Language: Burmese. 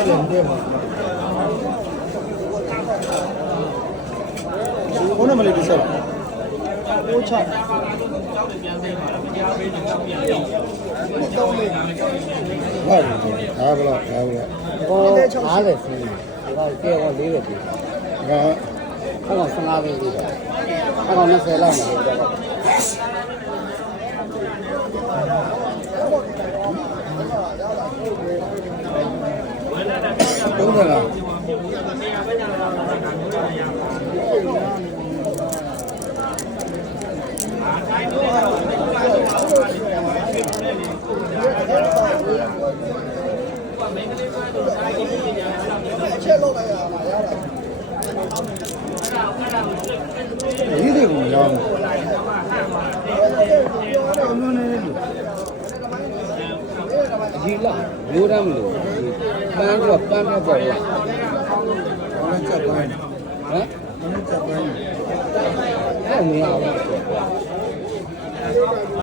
ဘုန်းတော်မလေးတစ်ဆက်ပိုးချဟုတ်အားဘလောက်အားဘလောက်50စီဒီကကဲတော့40ပြီဟာ15ပြီဒီက20လောက်မှာဘုန်းတော်လားချက်လောက်လိုက်ရမှာရတာဒီတွေကိုရောင်းတယ်အမှန်နဲ့လို့ဒီလားမျိုးတမ်းမလို့ပန်းတော့ပန်းတော့ပေါ့ဗျာဘာလဲချက်ပိုင်းဟမ်ဘာလဲချက်ပိုင်းအဲ့မရဘူး